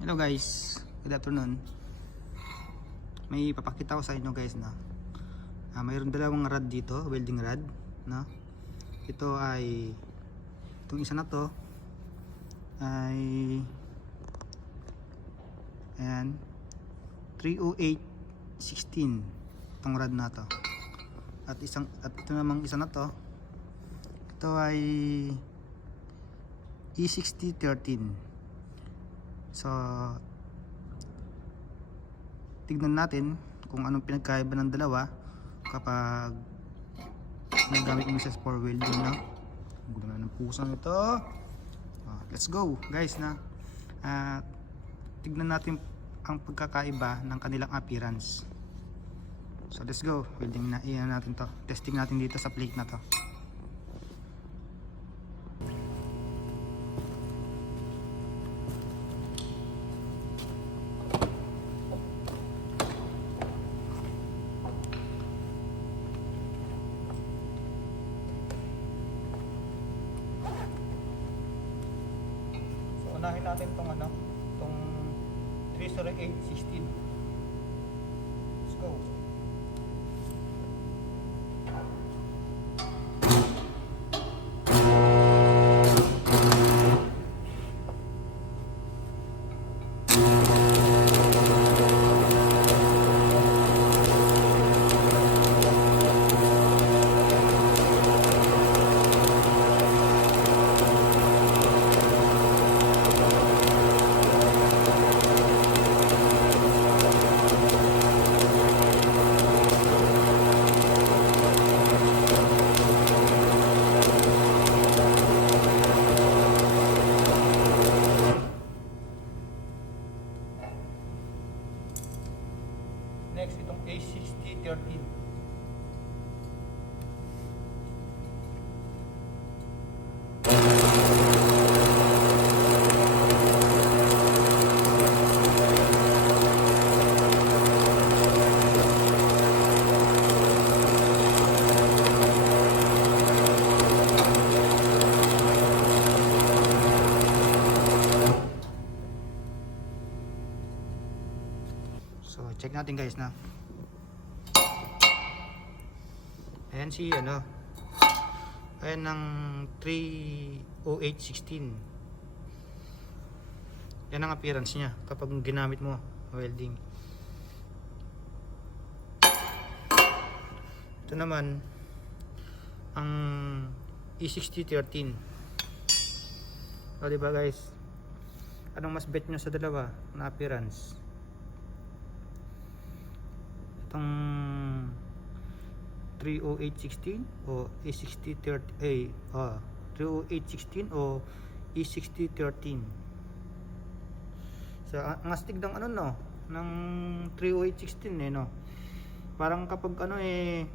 Hello guys, good afternoon. May papakita ko sa inyo guys na mayroon dalawang rod dito, welding rod, no? Ito ay itong isa na to ay ayan 308/16 itong rod na to. At ito namang isa na to, ito ay E6013. So tignan natin kung anong pinagkaiba ng dalawa kapag nagamit mo sa for welding, no? Gulo na ng pusang ito. Let's go guys na. Tignan natin ang pagkakaiba ng kanilang appearance. So let's go, welding na iyan natin to. Testing natin dito sa plate na to. Unahin natin tong tong 308/16. Let's go. Next, itong A6013. So check natin guys na. Ayan si ayan ng 308/16. Yan ang appearance niya kapag ginamit mo welding. Ito naman ang E6013. O diba guys, anong mas bet nyo sa dalawa na appearance? Itong 308/16 o E6013 308/16 o E6013. So ang astig ng ng 308/16 no. Parang kapag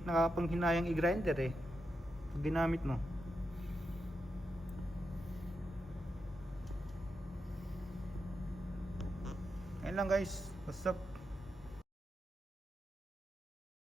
nakakapanghinayang i-grinder pag ginamit mo. Ayun lang guys, what's up?